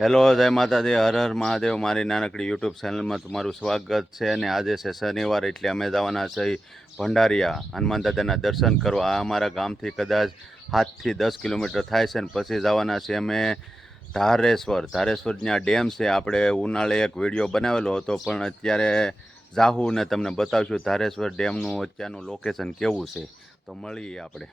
Hello, જય માતાજી, હર હર મહાદેવ। મારી નાનકડી યુટ્યુબ ચેનલમાં તમારું સ્વાગત છે। અને આજે છે શનિવાર, એટલે અમે જવાના છીએ ભંડારિયા હનુમાન દાદાના દર્શન કરવા। આ અમારા ગામથી કદાચ 7 થી 10 કિલોમીટર થાય છે। અને પછી જવાના છીએ અમે ધારેશ્વર। ત્યાં ડેમ છે। આપણે ઉનાળે એક વિડીયો બનાવેલો હતો, પણ અત્યારે જાહું ને તમને બતાવશું ધારેશ્વર ડેમનું અત્યારનું લોકેશન કેવું છે। તો મળીએ આપણે।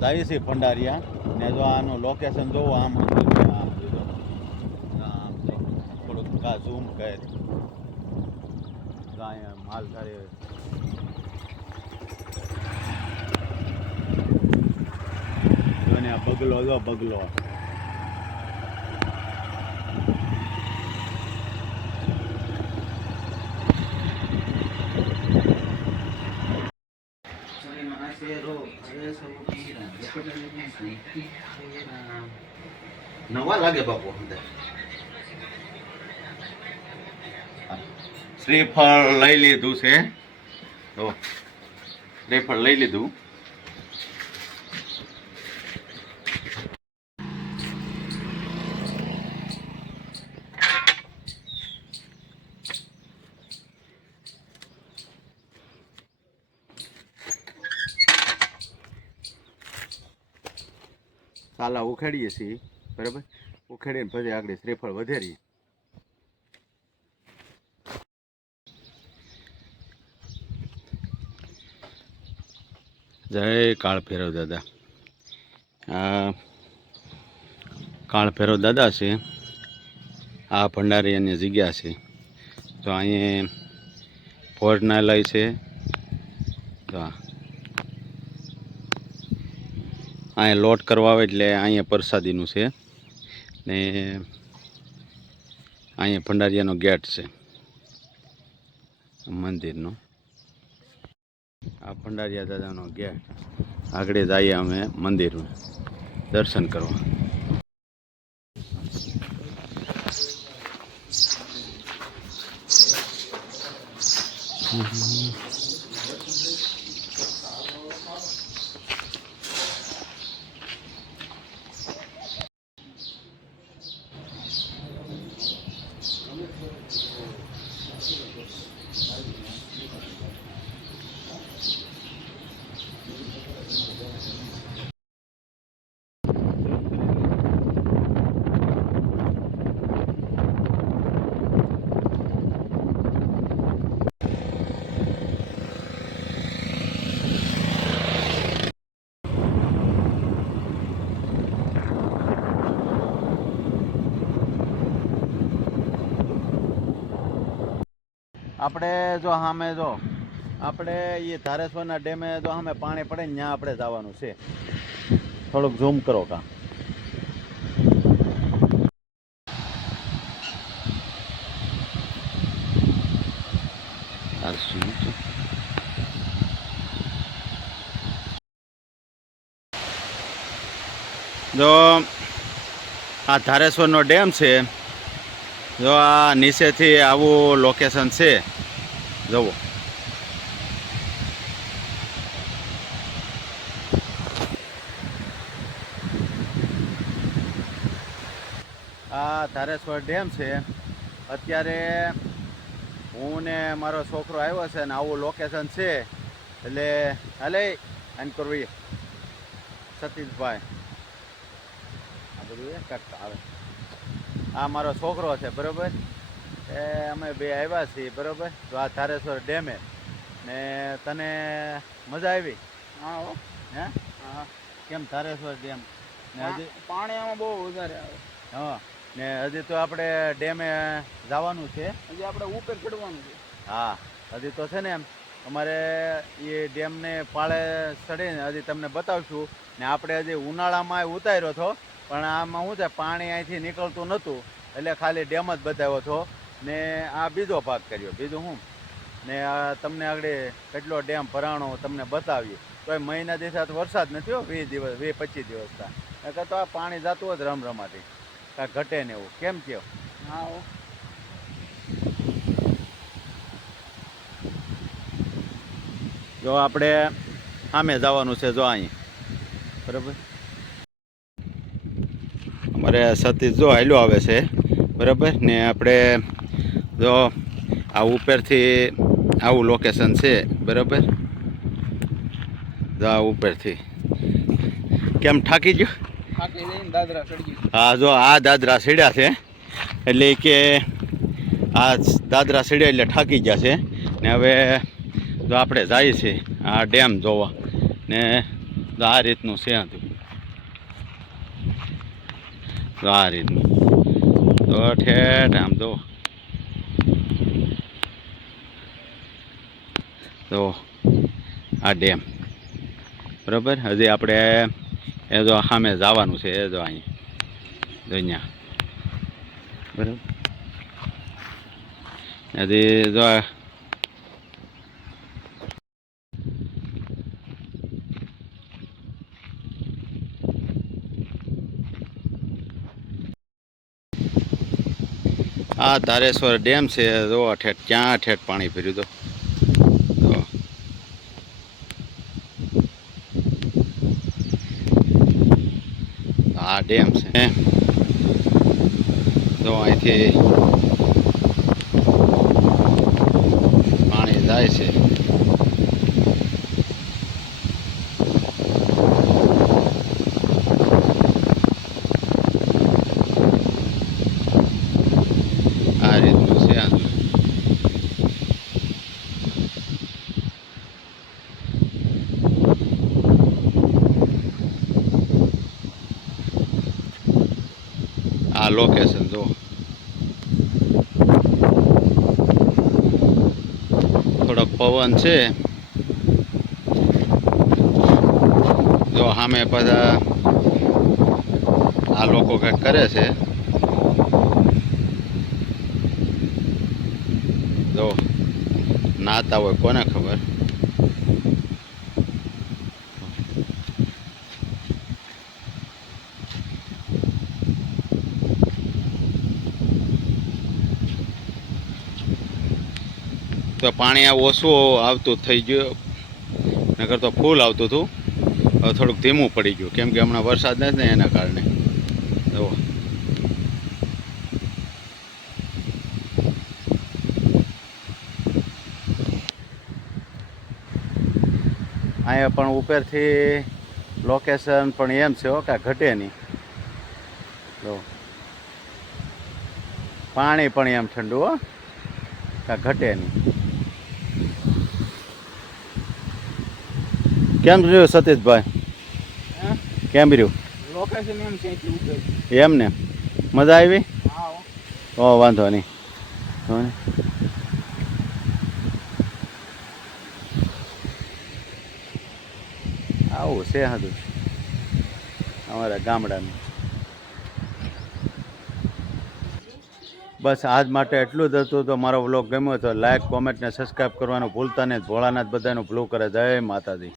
જઈએ છીએ ભંડારિયા ને જો આનું લોકેશન જોવો, આમ થોડુંક ઝૂમ કરે, અહીંયા માલ સારી બગલો જો બગલો નવા લાગે બાપુ। શ્રીફળ લઈ લીધું છે, તો શ્રીફળ લઈ લીધું। સાલા ઉખેડીએ છીએ, બરાબર। ઉખેડીને પછી આગળ શ્રીફળ વધારીએ। જય કાળ ભૈરવ દાદા। આ કાળ ભૈરવ દાદા છે। આ ભંડારીયાની જગ્યા છે। તો અહીંયા ભોજનાલય છે। તો અહીંયા લોટ કરવા આવે એટલે અહીંયા પ્રસાદીનું છે ને અહીંયા ભંડારિયાનો ગેટ છે મંદિરનો। આ ભંડારિયા દાદાનો ગેટ, આગળ જઈએ અમે મંદિરમાં દર્શન કરવા। આપણે જો સામે જો આપણે એ ધારેશ્વરના ડેમે જો સામે પાણી પડે ને ત્યાં આપણે જવાનું છે। થોડુંક ઝૂમ કરો કા। જો આ ધારેશ્વરનો ડેમ છે। જો આ નીચેથી આવું લોકેશન છે, જુઓ। આ ધારેશ્વર ડેમ છે। અત્યારે હું ને મારો છોકરો આવ્યો છે ને આવું લોકેશન છે। એટલે હાલે આન કરવી સતીશભાઈ, આ બધું એ કાંક આવે। આ મારો છોકરો છે, બરાબર। એ અમે બે આવ્યા છીએ, બરાબર। તો આ ધારેશ્વર ડેમે ને તને મજા આવી? હા હો। હે? હા। કેમ ધારેશ્વર ડેમ ને હજી પાણી આમાં બહુ વધારે આવે। હા, ને હજી તો આપણે ડેમે જવાનું છે, હજી આપણે ઉપર ચડવાનું છે। હા, હજી તો છે ને એમ અમારે એ ડેમને પાળે ચડીને હજી તમને બતાવશું ને। આપણે હજી ઉનાળામાં ઉતાર્યો હતો, પણ આમાં શું છે, પાણી અહીંથી નીકળતું નહોતું, એટલે ખાલી ડેમ જ બતાવ્યો હતો ને આ બીજો ભાગ કર્યો। બીજું શું ને તમને આગળ કેટલો ડેમ ભરાણો તમને બતાવીએ। તો એ મહિના દિવસ વરસાદ નથી હો, 20 દિવસ 20-25 દિવસથી, એટલે તો આ પાણી જતું હોય રમરમાથી, કાંઈ ઘટે ને એવું, કેમ કહો? હા હો। જો આપણે સામે જવાનું છે જો અહીં બરાબર. અમારે સતીશ જો હાલ્યો આવે છે બરાબર ને આપણે જો આ ઉપરથી આવું લોકેશન છે બરાબર. જો આ ઉપરથી કેમ થાકી ગયો? થાકી જઈને દાદરા ચડી ગયું. હા જો આ દાદરા સીડ્યા છે એટલે કે આ દાદરા સીડ્યા એટલે થાકી ગયા છે ને હવે જો આપણે જઈએ છીએ આ ડેમ જોવા ને આ રીતનું છે હતું તો આ રીતનું તો ઠેઠ આમ તો આ ડેમ બરાબર. હજી આપણે એ જો સામે જવાનું છે એ જો અહીંયા જો અહીંયા બરાબર. હજી જો આ ધારેશ્વર ડેમ છે જો ઠેઠ ક્યાં ઠેઠ પાણી ભર્યું તો આ ડેમ છે તો અહીંથી પાણી જાય છે. આ રીતનું છે આ લોકેશન જો થોડોક પવન છે જો સામે બધા આ લોકો કંઈક કરે છે જો નાતા હોય કોને ખબર. તો પાણી આ ઓછું આવતું થઈ ગયું નકર તો ફૂલ આવતું હતું. હવે થોડુંક ધીમું પડી ગયું કેમ કે હમણાં વરસાદ નથી ને એના કારણે. જુઓ અહીંયા પણ ઉપરથી લોકેશન પણ એમ છે હો કાંઈ ઘટે નહીં. જો પાણી પણ એમ ઠંડુ હો કાંઈ ઘટે નહીં. કેમ રહ્યું સતીશભાઈ? કેમ રહ્યું? લોકેશન એમ છે એટલું ઉપર. એમ ને મજા આવી? હા હો. ઓ વાંધો નહીં. આવું છે હતું અમારા ગામડાનું. બસ આજ માટે એટલું જ હતું. તો મારો વ્લોગ ગમ્યો તો લાઈક કોમેન્ટ ને સબસ્ક્રાઈબ કરવાનું ભૂલતા નહીં. ભોળાનાથ બધાનું ભલું કરે. જય માતાજી.